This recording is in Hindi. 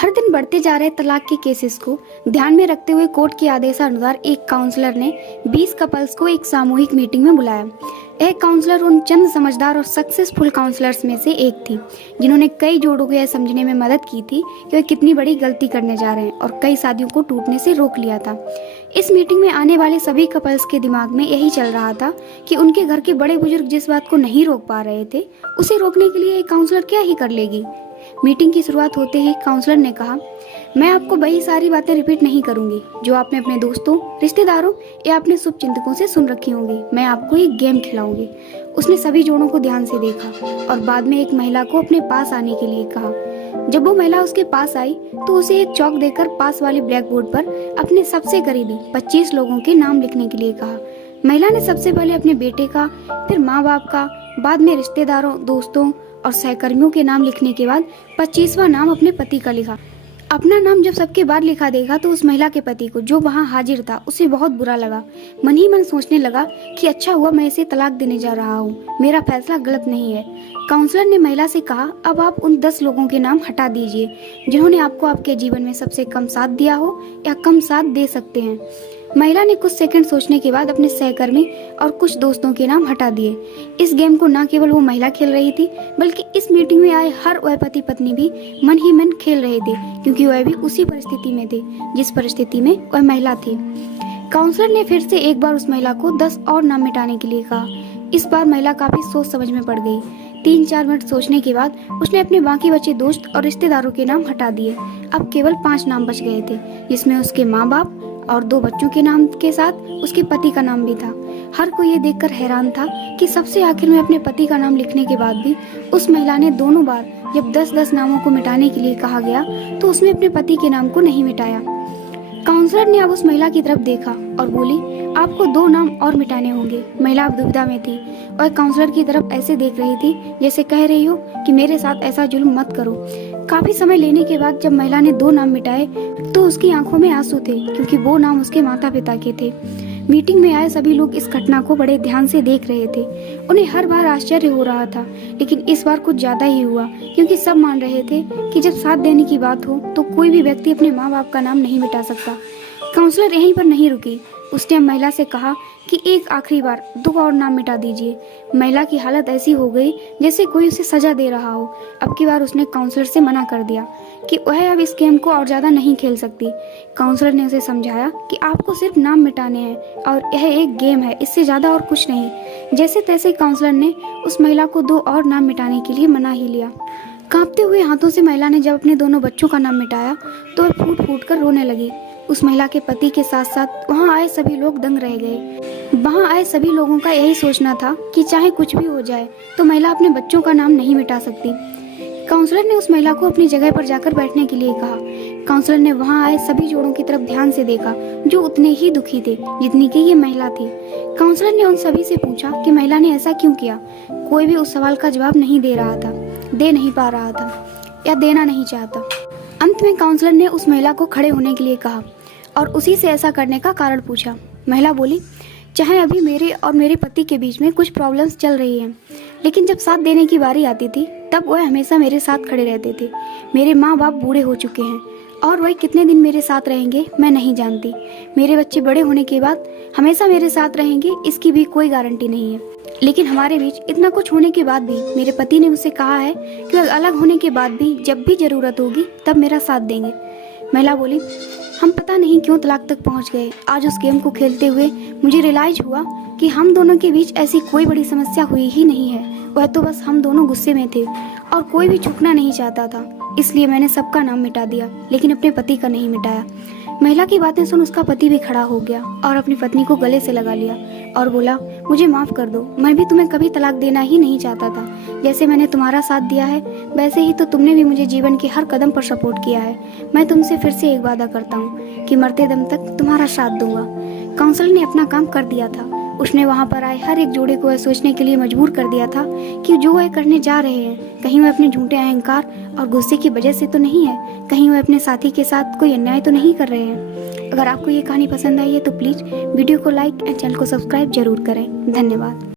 हर दिन बढ़ते जा रहे तलाक के केसेस को ध्यान में रखते हुए कोर्ट के आदेशानुसार एक काउंसलर ने 20 कपल्स को एक सामूहिक मीटिंग में बुलाया। यह काउंसलर उन चंद समझदार और सक्सेसफुल काउंसलर्स में से एक थी जिन्होंने कई जोड़ों को यह समझने में मदद की थी कि वे कितनी बड़ी गलती करने जा रहे हैं और कई शादियों को टूटने से रोक लिया था। इस मीटिंग में आने वाले सभी कपल्स के दिमाग में यही चल रहा था कि उनके घर के बड़े बुजुर्ग जिस बात को नहीं रोक पा रहे थे उसे रोकने के लिए एक काउंसलर क्या ही कर लेगी। मीटिंग की शुरुआत होते ही काउंसलर ने कहा, मैं आपको वही सारी बातें रिपीट नहीं करूंगी जो आपने अपने दोस्तों, रिश्तेदारों या अपने शुभचिंतकों से सुन रखी होंगी। मैं आपको एक गेम खिलाऊंगी। उसने सभी जोड़ों को ध्यान से देखा और बाद में एक महिला को अपने पास आने के लिए कहा। जब वो महिला उसके पास आई तो उसे एक चौक देकर पास वाले ब्लैक बोर्ड पर अपने सबसे करीबी 25 लोगों के नाम लिखने के लिए कहा। महिला ने सबसे पहले अपने बेटे का, फिर माँ बाप का, बाद में रिश्तेदारों, दोस्तों और सहकर्मियों के नाम लिखने के बाद 25वां नाम अपने पति का लिखा। अपना नाम जब सबके बाद लिखा देगा तो उस महिला के पति को, जो वहां हाजिर था, उसे बहुत बुरा लगा। मन ही मन सोचने लगा कि अच्छा हुआ मैं इसे तलाक देने जा रहा हूँ, मेरा फैसला गलत नहीं है। काउंसलर ने महिला से कहा, अब आप उन 10 लोगों के नाम हटा दीजिए जिन्होंने आपको आपके जीवन में सबसे कम साथ दिया हो या कम साथ दे सकते हैं। महिला ने कुछ सेकंड सोचने के बाद अपने सहकर्मी और कुछ दोस्तों के नाम हटा दिए। इस गेम को न केवल वो महिला खेल रही थी बल्कि इस मीटिंग में आए हर वह पति पत्नी भी मन ही मन खेल रहे थे, क्योंकि वह भी उसी परिस्थिति में थे जिस परिस्थिति में वह महिला थी। काउंसलर ने फिर से एक बार उस महिला को 10 और नाम मिटाने के लिए कहा। इस बार महिला काफी सोच समझ में पड़ गई। 3-4 मिनट सोचने के बाद उसने अपने बाकी बचे दोस्त और रिश्तेदारों के नाम हटा दिए। अब केवल 5 नाम बच गए थे, जिसमें उसके माँ बाप और 2 बच्चों के नाम के साथ उसके पति का नाम भी था। हर कोई ये देखकर हैरान था कि सबसे आखिर में अपने पति का नाम लिखने के बाद भी उस महिला ने दोनों बार जब 10-10 नामों को मिटाने के लिए कहा गया तो उसने अपने पति के नाम को नहीं मिटाया। काउंसलर ने अब उस महिला की तरफ देखा और बोली, आपको 2 नाम और मिटाने होंगे। महिला अब दुविधा में थी और काउंसलर की तरफ ऐसे देख रही थी जैसे कह रही हो कि मेरे साथ ऐसा जुल्म मत करो। काफी समय लेने के बाद जब महिला ने 2 नाम मिटाए तो उसकी आंखों में आंसू थे, क्योंकि वो नाम उसके माता पिता के थे। मीटिंग में आए सभी लोग इस घटना को बड़े ध्यान से देख रहे थे। उन्हें हर बार आश्चर्य हो रहा था, लेकिन इस बार कुछ ज्यादा ही हुआ, क्योंकि सब मान रहे थे कि जब साथ देने की बात हो तो कोई भी व्यक्ति अपने माँ बाप का नाम नहीं मिटा सकता। काउंसलर यहीं पर नहीं रुकी। उसने महिला से कहा कि एक आखिरी बार 2 और नाम मिटा दीजिए। महिला की हालत ऐसी हो गई जैसे कोई उसे सजा दे रहा हो। अब की बार उसने काउंसलर से मना कर दिया कि वह अब इस गेम को और ज्यादा नहीं खेल सकती। काउंसलर ने उसे समझाया कि आपको सिर्फ नाम मिटाने हैं और यह एक गेम है, इससे ज्यादा और कुछ नहीं। जैसे तैसे काउंसलर ने उस महिला को 2 और नाम मिटाने के लिए मना ही लिया। कांपते हुए हाथों से महिला ने जब अपने दोनों बच्चों का नाम मिटाया तो वह फूट फूट कर रोने लगी। उस महिला के पति के साथ साथ वहां आए सभी लोग दंग रह गए। वहां आए सभी लोगों का यही सोचना था कि चाहे कुछ भी हो जाए तो महिला अपने बच्चों का नाम नहीं मिटा सकती। काउंसलर ने उस महिला को अपनी जगह पर जाकर बैठने के लिए कहा। काउंसलर ने वहां आए सभी जोड़ों की तरफ ध्यान से देखा जो उतने ही दुखी थे जितनी की ये महिला थी। काउंसलर ने उन सभी से पूछा कि महिला ने ऐसा क्यों किया। कोई भी उस सवाल का जवाब नहीं दे रहा था, दे नहीं पा रहा था या देना नहीं चाहता। अंत में काउंसलर ने उस महिला को खड़े होने के लिए कहा और उसी से ऐसा करने का कारण पूछा। महिला बोली, चाहे अभी मेरे और मेरे पति के बीच में कुछ प्रॉब्लम्स चल रही हैं, लेकिन जब साथ देने की बारी आती थी तब वह हमेशा मेरे साथ खड़े रहते थे। मेरे माँ बाप बूढ़े हो चुके हैं और वह कितने दिन मेरे साथ रहेंगे मैं नहीं जानती। मेरे बच्चे बड़े होने के बाद हमेशा मेरे साथ रहेंगे इसकी भी कोई गारंटी नहीं है। लेकिन हमारे बीच इतना कुछ होने के बाद भी मेरे पति ने मुझसे कहा है कि वह अलग होने के बाद भी जब भी जरूरत होगी तब मेरा साथ देंगे। महिला बोली, हम पता नहीं क्यों तलाक तक पहुंच गए। आज उस गेम को खेलते हुए मुझे रियलाइज हुआ कि हम दोनों के बीच ऐसी कोई बड़ी समस्या हुई ही नहीं है। वह तो बस हम दोनों गुस्से में थे और कोई भी चूकना नहीं चाहता था, इसलिए मैंने सबका नाम मिटा दिया लेकिन अपने पति का नहीं मिटाया। महिला की बातें सुन उसका पति भी खड़ा हो गया और अपनी पत्नी को गले से लगा लिया और बोला, मुझे माफ कर दो, मैं भी तुम्हें कभी तलाक देना ही नहीं चाहता था। जैसे मैंने तुम्हारा साथ दिया है वैसे ही तो तुमने भी मुझे जीवन के हर कदम पर सपोर्ट किया है। मैं तुमसे फिर से एक वादा करता हूँ कि मरते दम तक तुम्हारा साथ दूंगा। काउंसलर ने अपना काम कर दिया था। उसने वहां पर आए हर एक जोड़े को यह सोचने के लिए मजबूर कर दिया था कि जो वह करने जा रहे हैं कहीं वह अपने झूठे अहंकार और गुस्से की वजह से तो नहीं है, कहीं वह अपने साथी के साथ कोई अन्याय तो नहीं कर रहे हैं। अगर आपको ये कहानी पसंद आई है तो प्लीज वीडियो को लाइक एंड चैनल को सब्सक्राइब जरूर करें। धन्यवाद।